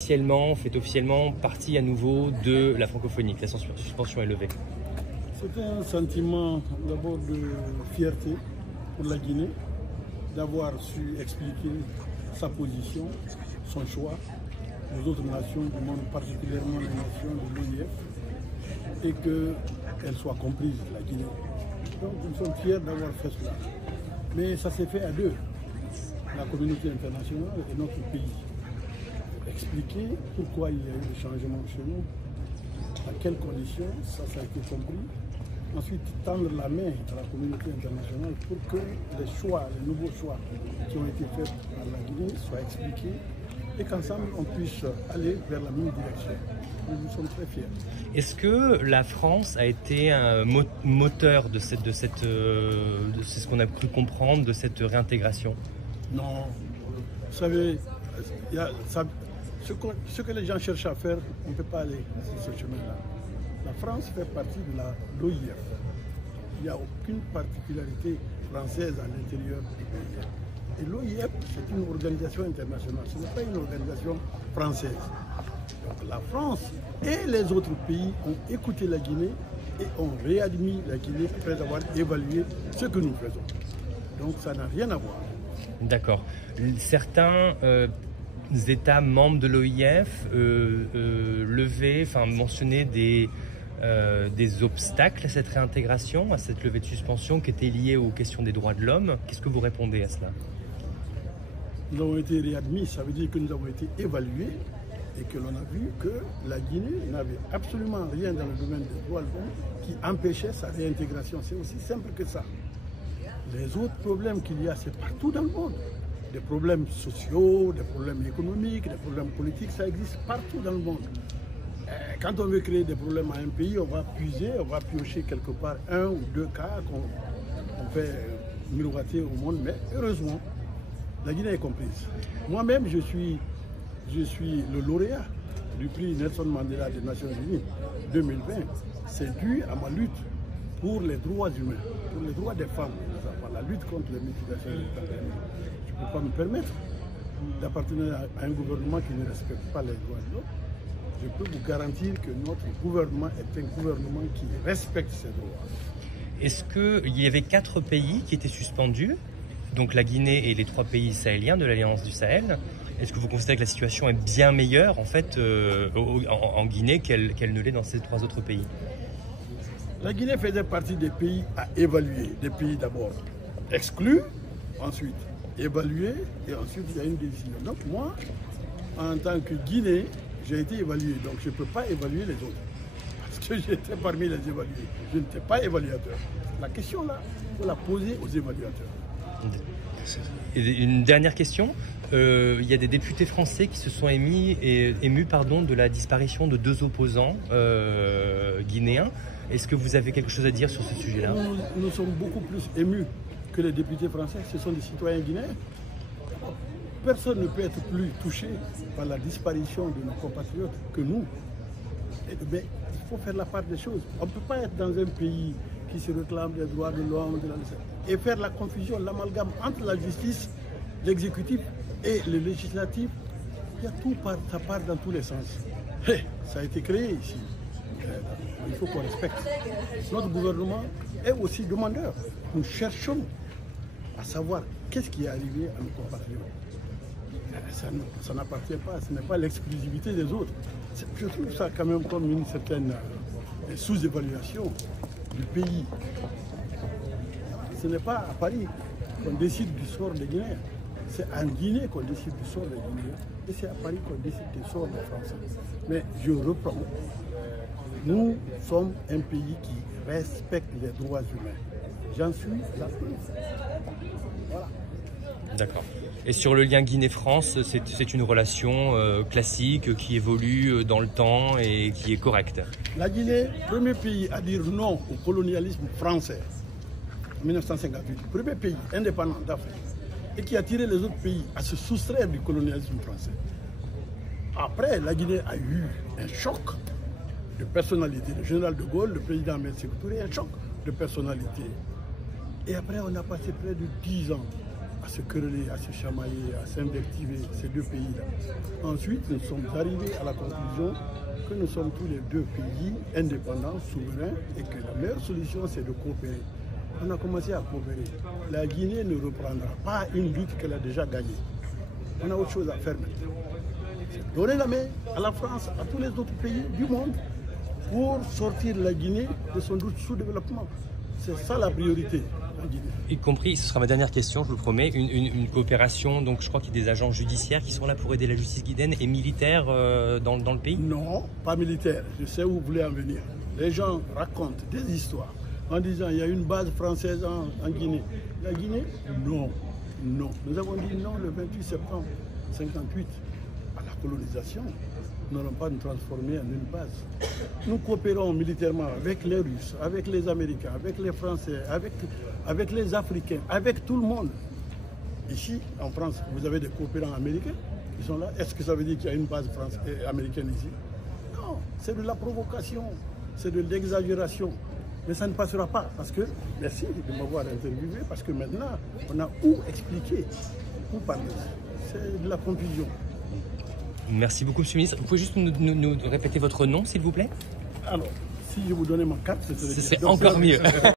Fait officiellement partie à nouveau de la francophonie, que la suspension est levée. C'est un sentiment d'abord de fierté pour la Guinée d'avoir su expliquer sa position, son choix aux autres nations du monde, particulièrement les nations de l'OIF, et qu'elle soit comprise, la Guinée. Donc nous sommes fiers d'avoir fait cela. Mais ça s'est fait à deux, la communauté internationale et notre pays. Expliquer pourquoi il y a eu des changements chez nous, à quelles conditions, ça a été compris. Ensuite, tendre la main à la communauté internationale pour que les choix, les nouveaux choix qui ont été faits par la Guinée soient expliqués et qu'ensemble on puisse aller vers la même direction. Nous sommes très fiers. Est-ce que la France a été un moteur de ce qu'on a cru comprendre, de cette réintégration? Non. Vous savez, ce que les gens cherchent à faire, on ne peut pas aller sur ce chemin-là. La France fait partie de l'OIF. Il n'y a aucune particularité française à l'intérieur du pays. Et l'OIF, c'est une organisation internationale, ce n'est pas une organisation française. Donc la France et les autres pays ont écouté la Guinée et ont réadmis la Guinée après avoir évalué ce que nous faisons. Donc ça n'a rien à voir. D'accord. Certains États membres de l'OIF mentionnaient des obstacles à cette réintégration, à cette levée de suspension qui était liée aux questions des droits de l'homme. Qu'est-ce que vous répondez à cela? Nous avons été réadmis, ça veut dire que nous avons été évalués et que l'on a vu que la Guinée n'avait absolument rien dans le domaine des droits de l'homme qui empêchait sa réintégration. C'est aussi simple que ça. Les autres problèmes qu'il y a, c'est partout dans le monde. Des problèmes sociaux, des problèmes économiques, des problèmes politiques, ça existe partout dans le monde. Quand on veut créer des problèmes à un pays, on va puiser, on va piocher quelque part un ou deux cas qu'on fait miroiter au monde, mais heureusement, la Guinée est comprise. Moi-même, je suis le lauréat du prix Nelson Mandela des Nations Unies 2020. C'est dû à ma lutte pour les droits humains, pour les droits des femmes, la lutte contre les mutilations génitales. Je ne peux pas me permettre d'appartenir à un gouvernement qui ne respecte pas les droits de l'homme. Je peux vous garantir que notre gouvernement est un gouvernement qui respecte ces droits. Est-ce qu'il y avait 4 pays qui étaient suspendus, donc la Guinée et les 3 pays sahéliens de l'Alliance du Sahel? Est-ce que vous considérez que la situation est bien meilleure en fait en Guinée qu'elle ne l'est dans ces 3 autres pays? La Guinée faisait partie des pays à évaluer, des pays d'abord exclus, ensuite évalués et ensuite il y a une décision. Donc moi, en tant que Guinée, j'ai été évalué, donc je ne peux pas évaluer les autres. Parce que j'étais parmi les évalués. Je n'étais pas évaluateur. La question là, il faut la poser aux évaluateurs. Une dernière question. Il y a des députés français qui se sont émus de la disparition de 2 opposants guinéens. Est-ce que vous avez quelque chose à dire sur ce sujet-là? Nous sommes beaucoup plus émus que les députés français. Ce sont des citoyens guinéens. Personne ne peut être plus touché par la disparition de nos compatriotes que nous. Mais il faut faire la part des choses. On ne peut pas être dans un pays qui se réclame des droits de l'homme et faire la confusion, l'amalgame entre la justice, l'exécutif et le législatif. Il y a tout ça part dans tous les sens. Ça a été créé ici. Il faut qu'on respecte. Notre gouvernement est aussi demandeur. Nous cherchons à savoir qu'est-ce qui est arrivé à nos compatriotes. Ça n'appartient pas, ce n'est pas l'exclusivité des autres. Je trouve ça quand même comme une certaine sous-évaluation du pays. Ce n'est pas à Paris qu'on décide du sort des Guinéens. C'est en Guinée qu'on décide du sort des Guinéens et c'est à Paris qu'on décide du sort des Français. Mais je reprends. Nous sommes un pays qui respecte les droits humains. J'en suis la preuve. Voilà. D'accord. Et sur le lien Guinée-France, c'est une relation classique qui évolue dans le temps et qui est correcte. La Guinée, premier pays à dire non au colonialisme français en 1958. Premier pays indépendant d'Afrique et qui a tiré les autres pays à se soustraire du colonialisme français. Après, la Guinée a eu un choc de personnalité. Le général de Gaulle, le président Ahmed Sékou Touré, un choc de personnalité. Et après, on a passé près de 10 ans à se quereller, à se chamailler, à s'invectiver, ces deux pays-là. Ensuite, nous sommes arrivés à la conclusion que nous sommes tous les deux pays indépendants, souverains, et que la meilleure solution, c'est de coopérer. On a commencé à coopérer. La Guinée ne reprendra pas une lutte qu'elle a déjà gagnée. On a autre chose à faire maintenant. C'est donner la main à la France, à tous les autres pays du monde, pour sortir la Guinée de son sous-développement. C'est ça la priorité en Guinée. Y compris, ce sera ma dernière question, je vous le promets, une coopération, donc je crois qu'il y a des agents judiciaires qui sont là pour aider la justice guinéenne et militaires dans le pays? Non, pas militaire. Je sais où vous voulez en venir. Les gens racontent des histoires en disant il y a une base française en Guinée. La Guinée, non. Non. Nous avons dit non le 28 septembre 1958 à la colonisation. Nous n'allons pas nous transformer en une base. Nous coopérons militairement avec les Russes, avec les Américains, avec les Français, avec les Africains, avec tout le monde. Ici, en France, vous avez des coopérants américains qui sont là. Est-ce que ça veut dire qu'il y a une base américaine ici? Non, c'est de la provocation, c'est de l'exagération. Mais ça ne passera pas parce que, merci de m'avoir interviewé, parce que maintenant, on a où expliquer, où parler. C'est de la confusion. Merci beaucoup, Monsieur le Ministre. Vous pouvez juste nous répéter votre nom, s'il vous plaît? Alors, si je vous donnais ma carte, c'est encore mieux.